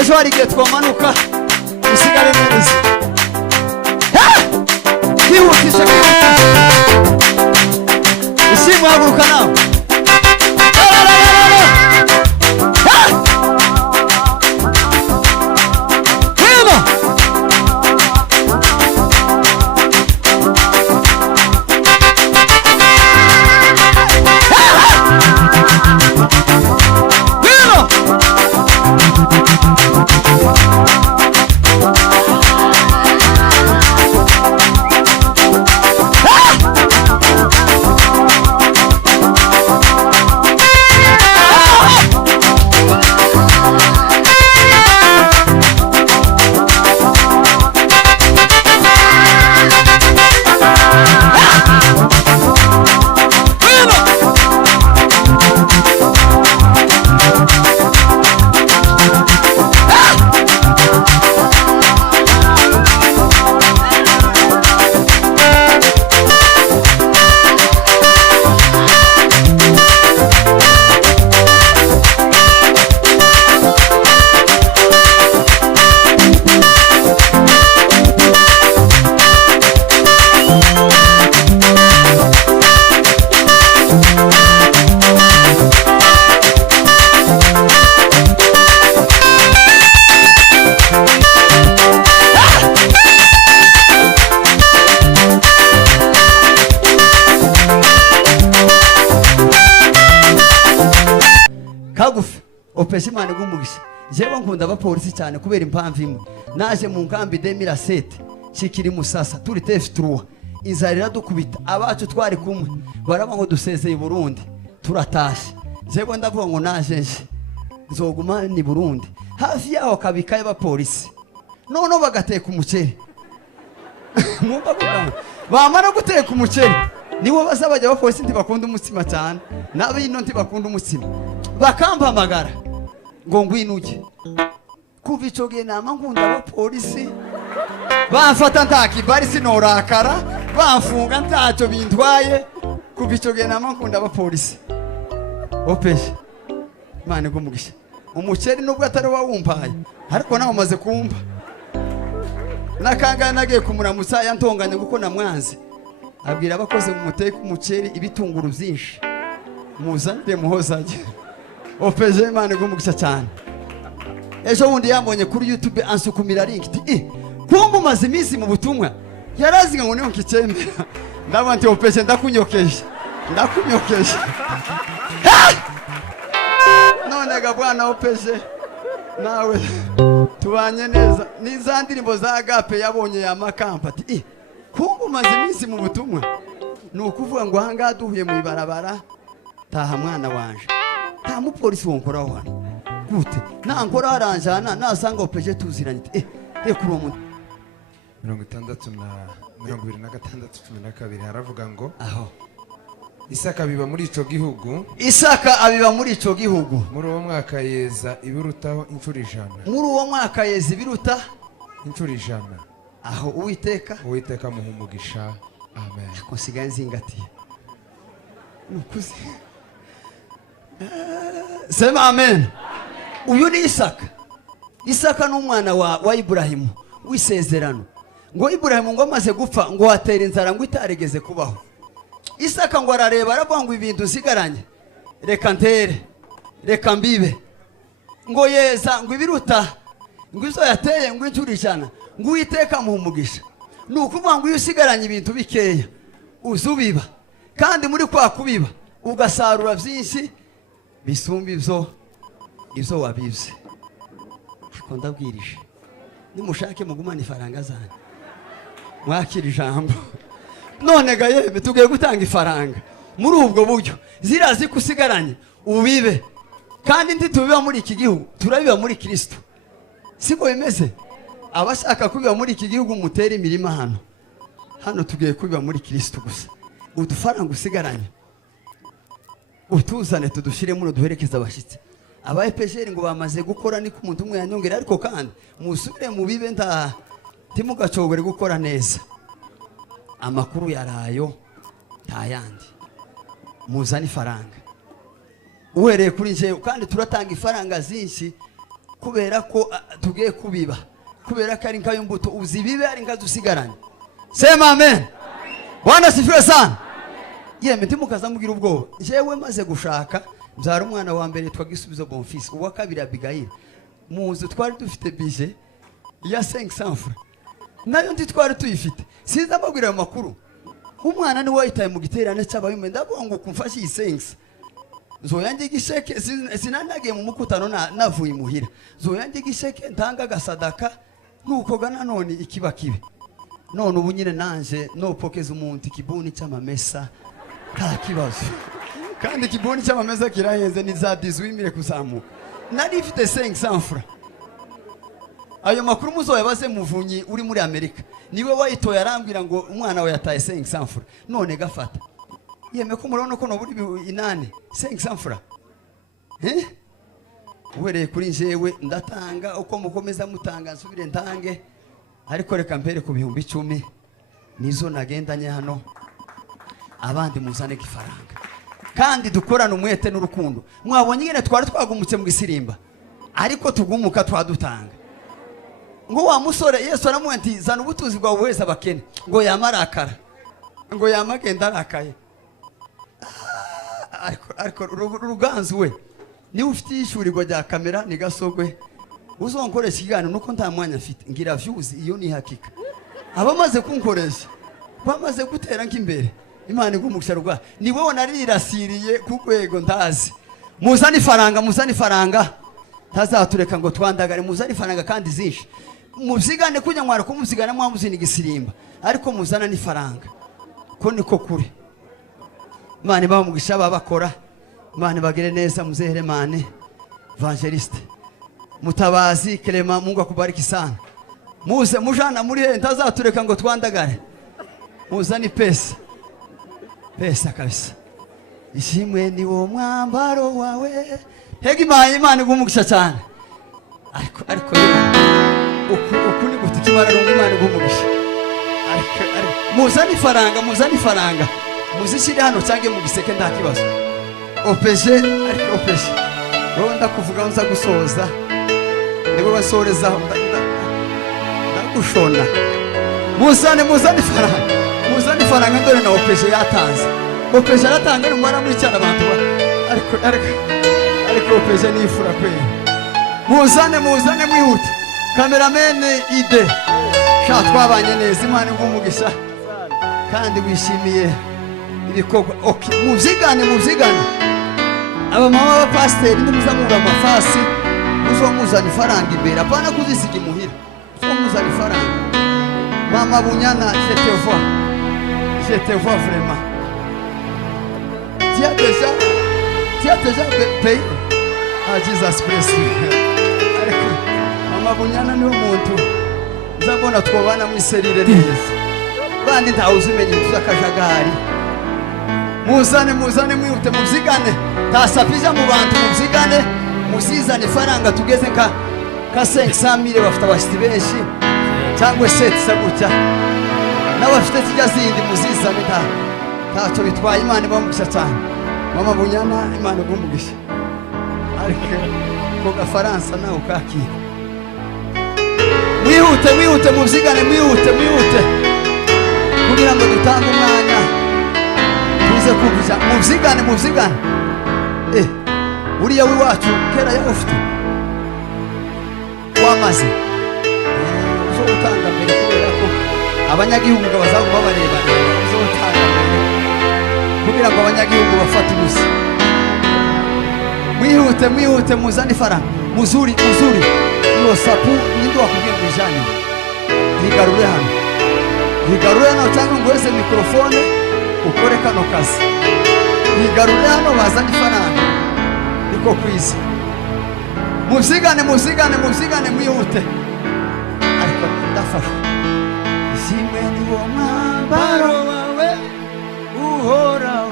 ejo hari igihe twamanuka usigare neza kwihutisha usimwe haguruka nawe kagufi opesha Imana igumugisha jewe nkunda abapolisi cyane kubera impamvu imwe naje mu nkambi 2007 shikiri musasa turi TF3 inzarira dukubita abacu twari kumwe baraba ngo dusezeye Burundi turatashe jewe ndavuga ngo naje nje nzoguma ni Burundi hafi yaho kabika y'abapolisi none bagateka umuceri mwumva kugira bamara guteka umuceri niwo basabajya abapolisi ntibakunda umutsima cyane nabino ntibakunda umutsima bakampamagara ngo ngwinuke kuva ico gihe nama nkunda abapolisi bamfata ntakibari sinorakara bamfunga ntacyo bintwaye kuva ico gihe nama nkunda abapolisi opesha Imana igumugisha umuceri nubwo atari wawumpaye ariko nawe umaze kumpa nakangana nagiye kumuramutsa yantonganya guko namwanze abwira abakoze mu muteka umuceri ibitunguru byinshi muzanire muhozaje opesha Imana igumugisha cyane ejo wundi yambonye kuri YouTube ansukumira link kumbu maze iminsi mu butumwa yaraziga ngo niyo nkicembera ndabanti opesha ndakunyokeje none gabwana opesha nawe tubanye neza n'izandirimbo za Agape yabonye ya makampa kumbu maze iminsi mu butumwa nukuvuga ngo hanga duhuye mu ibarabara taha mwana wanje ta mupolisi wonkoraho hano gute nankora haranjana nasanga opesha tuziranye kuri uwo 26:22 haravuga ngo aho Isaka abiba muri ico gihugu muri uwo mwaka yeza ibirutaho incuro 100 muri uwo mwaka yeza ibiruta incuro 100 aho Uwiteka muhumugisha amen kusigaye nzingatiye nukuzi sema amen uyu ni Isaka n'umwana wa Ibrahimu wisezerano ngo Ibrahimu ngo amaze gupfa ngo atera inzara ngo itaregeze kubaho Isaka ngo arareba aravuga ngo ibintu sigaranye reka ntere reka mbibe ngo yeza ngo ibiruta ngo izo yateye ngo incuro 100 ngo Uwiteka muhumugisha nukuvuga ngo iyo usigaranye ibintu bikeya uzubiba kandi muri kwa kubiba ugasarura byinshi bisumba ibyo wabivye ko ndabwirije nimushake mugumana ifaranga zanyu mwakira ijambo none ga yeme tugiye gutanga ifaranga muri ubwo buryo zirazi kusigaranye ubibe kandi ntitubiba muri iki gihugu turabiba muri Kristo siko bimeze abashaka kubiba muri iki gihugu mutera imirima hano tugiye kubiba muri Kristo gusa udufaranga usigaranye utuzane tudushire muri duherekeza abashitsi aba EPGR ngo bamaze gukora ni ku muntu umwe yanyongera ariko kandi musubire mu bibe timugacogore gukora neza amakuru yarayo tayandi muzani faranga uhereye kuri nje kandi turatanga ifaranga zinshi kubera ko tugiye kubiba, kubera ko ari nkayo mbuto uzibibe ari nkazo usigaranye. Sema amen. Bwana sifiwe sana. Yeme timukaza mugira ubwoba. Jewe maze gushaka mbyara umwana wa mbere twagisubizo Bonfils, uwa kabiri Abigail. Muzi twari dufite bije ya 500 francs. Nayo ndi twari tuyifite. Siza mbabwira ayo makuru. Umwana ni wayitaye mu giterane cy'abayume ndabongo kumfasha iyi 500. Zoyange gisheke sinanagiye mu mukutano navuye imuhira. Zoyange gisheke ntanga gasadaka nuko gana none ikiba kibe. None ubu nyine nanje nopokeza umuntu ikibuni cy'amamesa nta kibazo. Kandi ikibuni cy'amamesa kirahenze ni za 18 kuzamuka. Nari ifite 500 francs. Ayo makuru muzoyabaze muvunyi uri muri Amerika. Niwe wayitoye arambwira ngo umwana we yataye 500 francs. None gafata. Yeme ko murabona ko noburi 8 500 francs. Uhereye kuri jewe ndatanga uko mukomeza mutanga nsubire ntange. Ariko reka mbere ku bihumbi 10 nizo nagendanye hano. Abandi muzane kifaranga. Kandi dukorana umwete n'urukundo. Mwabonye ngene twari twagumutse mu gisirimba. Ariko tugumuka twadutanga. Ngo wa musore Yesu aramuha ati zana ubutuzi bwawe wese abakene. Ngo yamarakara. Ngo yamagenda arakaye. Ariko Ruganzu we ni ufite ishurirwa rya kamera ni Gasogwe. Uzonkoresha ikiganiro nuko nta mwanya afite. Ngira views iyo ni hakika. Abamaze kunkoresha bamaze gutera nk'imbere. Imana igumugisha rugwa. Ni wowe narirasiriye ku rwego ndazi. Muzani faranga. Tazatureka ngo twandagare muzani faranga kandi zinshi. Muzigane kujya mwara kumuzigana mwamuzini gisirimba. Ariko muzana ni faranga. Ko niko kuri. Imana bamugisha babakora. Imana bagire neza muzehere mane. Evangeliste. Mutabazi Clement Mungu akubariki sana. Muze mujana muri he ntazatureka ngo twandagare. Muzani pesa. Pesa kabisa. Ishimwe ni wo mwambaro wawe. Hega Imana igumugisha cyane. Ariko uku ni gute kimara rungu Imana igumugisha. Ariko muzani faranga. Muzishire hano cyange mu giseke nta kibazo. Opeje ariko opeje. Wowe ndakuvuga nza gusoza. Niwe wasoreza ndagushona. Muzani faranga ndore na opeje yatanze. Opeje aratanga n'umwana muri cyana abantu ba. Ariko opeje ni ifura kwe. Muzane mwihute. Cameraman ide. Sha twabanye neza Imana igumugisha. Kandi wishimiye ibikorwa. Okay, muzigane. Aba mama ba pastor ndi muzamura amafasi. Uzomuzana ifaranga imbere. Apana kuzisiga imuhira. Uzomuzana ifaranga. Mama Bunyana, je te vois vraiment. Tu as déjà payé. Ah, Jesus Christ. Mama Bunyana ni umuntu. Nzabona twobana mu serire neza. Bandi ntawuzimenye tuzakajagari. Muzane mwihute muzigane. Tasapija mu bantu muzigane. Muzizane faranga tugeze nka 500,000 bafite abashiti benshi. Cyangwa se tsagucya. N'abafite zijya zindi muzizane ntacyo bitwaye Imana bamugisha cyane. Mama Bunyana Imana igumugisha. Ariko ko gafaransa nawe ukakira. Mwihute muzigane mwihute. Kugira ngo dutange umwanya. Tuze kuvuza muzigane. Uriya wiwacu kera yawufite. Wamaze. Uzotanga mbere kubera ko abanyagihugu bazaguma bareba. Uzotanga mbere kugira ngo abanyagihugu bafate ubusa. Mwihute muzani faranga. Muzuri. Iyo sapu nindo wakubwiye ngo ijane. Nigarure hano cyangwa ngo wese mikrofone ukore kano kazi. Nigarure hano bazani faranga. Niko kwiza. Muzigane mwihute. Ariko ndafasha. Ishimwe ni wo mwambaro wawe uhoraho.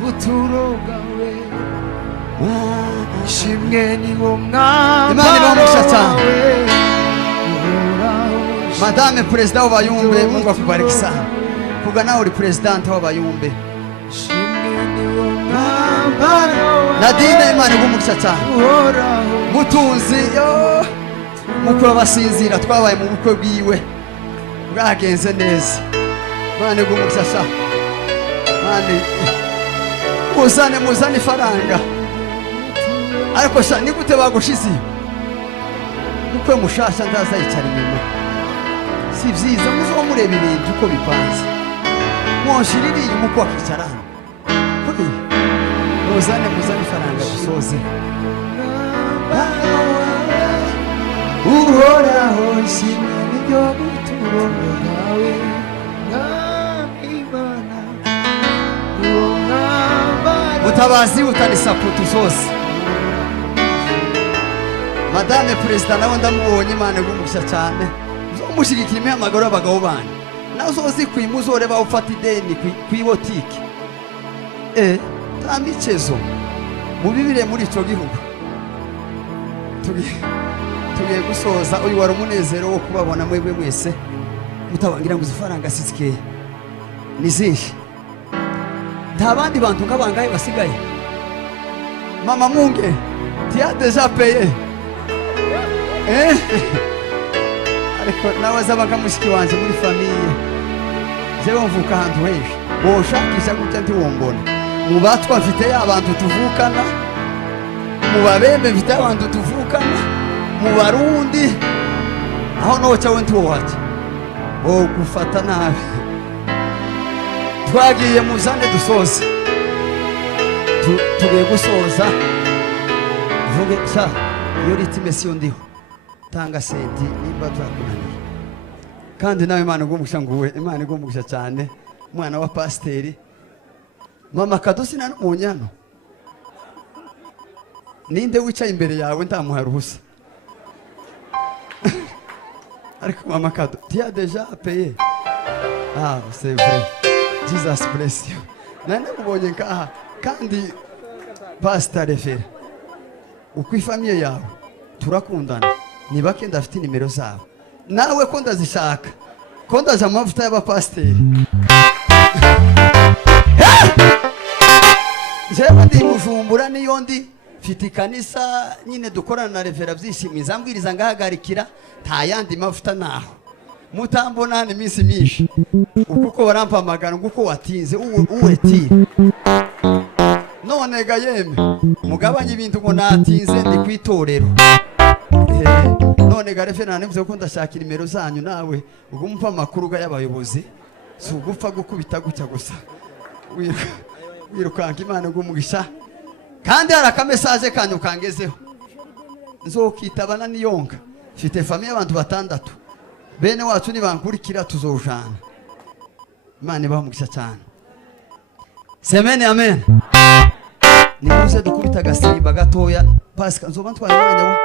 Buturo bwawe. Ishimwe ni wo mwambaro wawe. Madame President w'Abayumbe Mungu akubariki sana. Kuga nawe uri president w'Abayumbe. Ishimwe ni wo mwambaro Nadine Imana igumugisha cyane. Mutunzi yo mukwe basinzira twabaye mu bukwe bwiwe bwagenze neza. Imana igumugisha cyane. Imana muzane ifaranga. Ariko sha ni gute bagushize? Mukwe mushasha ndaza yicara inyuma. Si byiza muzomureba ibintu uko bipanze. Mwonshiriri umukwe akicarana. Muzane ifaranga dusoze. Uhoraho nshimye n'ibyo buturo bwawe Imana Mutabazi utanisaputu zose. Madame Perezida nawe ndamubonye Imana igumugisha cyane. Uzomushigikira imihamagaro y'abagabo banyu. Nawe uzozi kwimuzoreba ufata ideni kwibotike. Tamichezo mubibire muri ico gihugu. Tugiye gusoza uyu wari umunezero wo kubabona mwebwe mwese mutabangira ngo ifaranga sitike nizishi. Nta bandi bantu nk'abangahe basigaye. Mama Munge tu as déjà payé. Ariko nawe zabaga mushiki wanje muri famille. Jewe mvuka hantu henshi. Woshakisha gute ntiwombona. Mubatwa mfite abantu tuvukana. Mubabembe mfite abantu tuvukana. Mubarundi aho noca we ntiwowaca. Gufata nabi. Twagiye muzane dusoze. Tugiye gusoza. Vuge sha iyo ritime siyo ndiho. Tanga senti nimba byakunaniye. Kandi nawe Imana igumugisha nguwe. Imana igumugisha cyane. Mwana wa pasteri. Mama Kadosi na munyano. Ninde wicaye imbere yawe ndamuha ruhusa. Ariko Mama Kado, tu as déjà payé. C'est vrai. Jesus bless you. Nane kubonye nkaha kandi pastor refera. Uko ifamiye yawe turakundana. Nibake ndafite nimero zabo. Nawe ko ndazishaka. Ko ndaje amavuta y'abapasteri. Jewe ndi Bujumbura niyo ndi mfite ikanisa nyine dukorana na revera byishimiye zambwiriza ngahagarikira nta yandi mavuta naho mutambona ni minsi myinshi uko barampamagana nguko watinze uwetire none ga yeme mugabanye ibintu ngo natinze ndi kwitorero none ga revera nanemvuze ko ndashaka nimero zanyu nawe ugumpa amakuru ga y'abayobozi si ugupfa gukubita gutya gusa wirukanka Imana igumugisha kandi haraka message kanyu kangezeho nzokitabana niyonka mfite famille abantu batandatu bene wacu nibankurikira tuzojana Imana ibamugisha cyane semene amen nimuze dukubita gasimba gatoya Pasika nzoba ntwara umwanya wo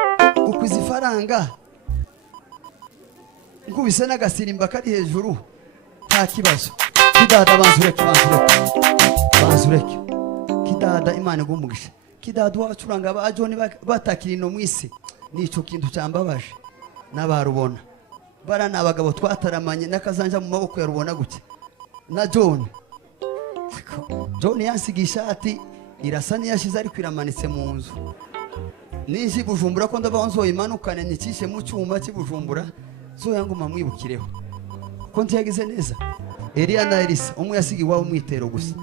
ukwiza ifaranga nkubise n'agasimba kari hejuru nta kibazo kidada banzureke kidada Imana igumugisha kidada wacuranga abajoni batakira no mwisi nico kintu cyambabaje nabarubona barana abagabo twataramanye nakazanja mu maboko ya rubona gute na John yansigisha ati irasa niyashize ari kwiramanitse mu nzu ninji Bujumbura ko ndaba nzoyimanukane nikishe mu cyuma cy'Ibujumbura zo yanguma mwibukireho ko ntiyagize neza Elia na Elisa umwe yasigiye wawo mwitero gusa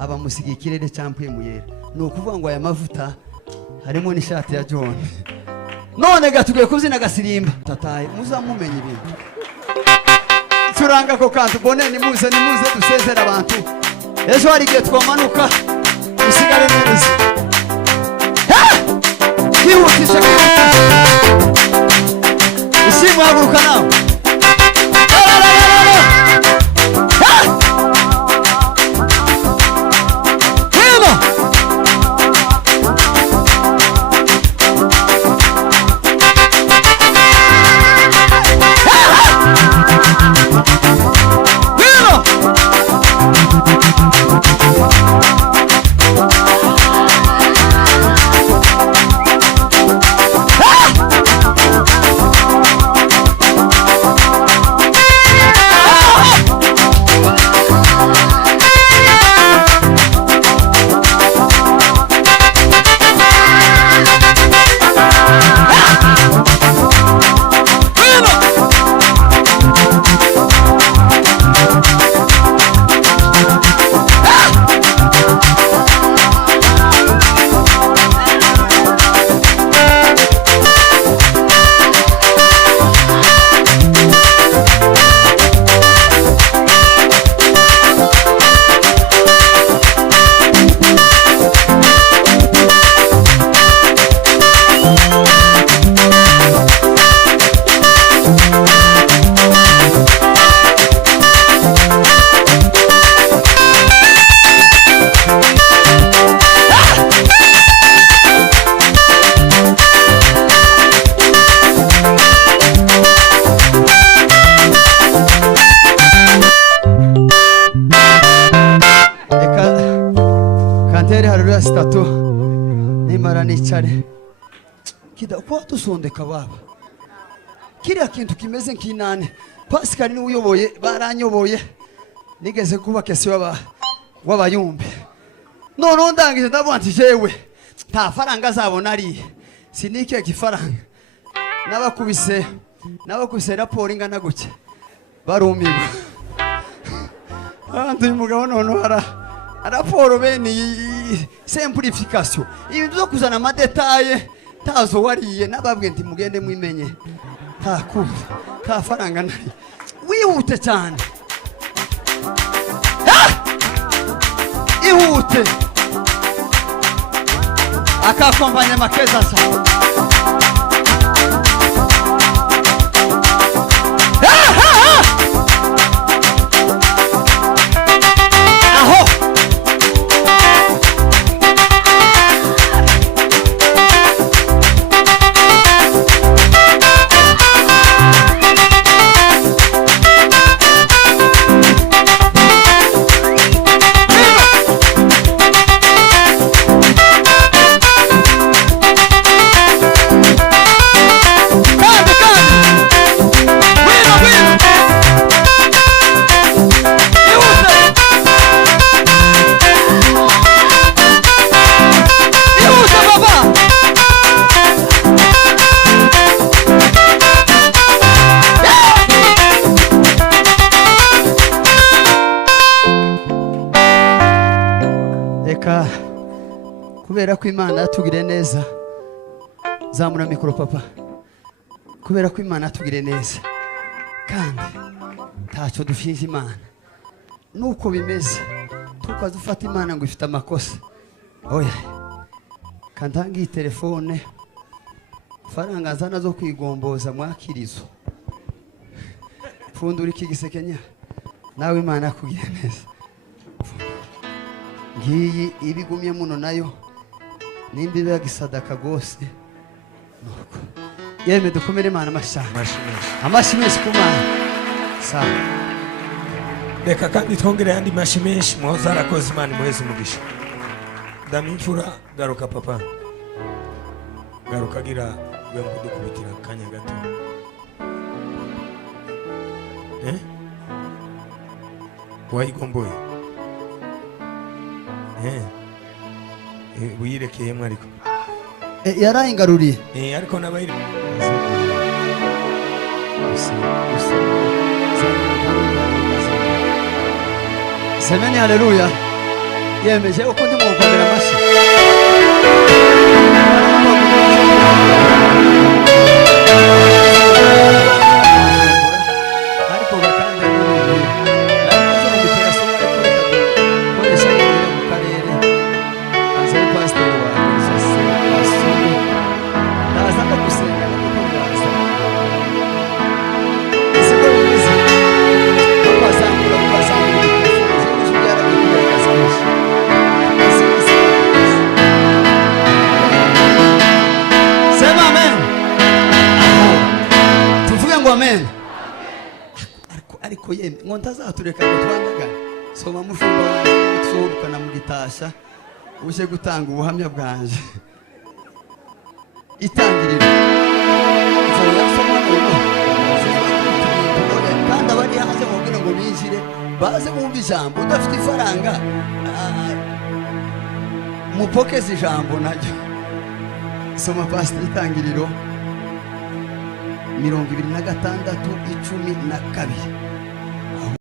aba musigiye ikirere cyampuye muyera no kuvuga ngo aya mavuta harimo n'ishati ya John none gatugiye kuzina gasirimba tataye muzamumenye ibintu turanga ko kantu bonene muze dusezera abantu ejo hari gihe twamanuka usigare neza kwihutisha usimwa haguruka nawe nuko dusondeka baba kiriya kintu kimeze nk'inane. Pascal ni uyoboye, baranyoboye nigeze kuba kesi w'abayumbe. None ndangije ndavuga nti jewe nta faranga azabona ari sinike kifaranga. Nabakubise raporo ingana gutya barumirwa. Uyu mugabo none raporo bene simplification ibintu zo kuzana amadetaye tazo wariye nababwe nti mugende mwimenye nta faranga nari wihute cyane ihute akakompanya makeza sana. Kubera ko Imana yatugire neza, zamura mikoro papa. Kubera ko Imana yatugire neza kandi ntacyo dushinja Imana nuko bimeze, tukazufata Imana ngo ifite amakosa. Oya kandangi telefone faranga zana zo kwigomboza mwakirizo fundura iki gisekenya nawe Imana yakugire neza. Ngiyi ibigumye muno nayo nimbi bagisadaka gose nuko yeme dukomere Imana amashimeshi kumana sawa. Reka kandi twongere yandi mashimeshi mwozarakoze Imana muheze umugisha. Ndamimfura garuka papa garuka gira yongo dukubitira kanya gato wayigomboye buyirekeye mwariko yarayingaruriye ariko nabayiri semeni haleluya yemeje uko ndi mukomera amashi. Amen. Ariko yeme ngo ntazatureka ngo twandaga soma mushumba wawe tsorukana mu gitasha uje gutanga ubuhamya bwanje itangirira nzayasoma n'ubu kandi abari hanze mubwira ngo binjire baze bumva ijambo udafite ifaranga mupokeze ijambo naryo. Soma pastor itangiriro 26:12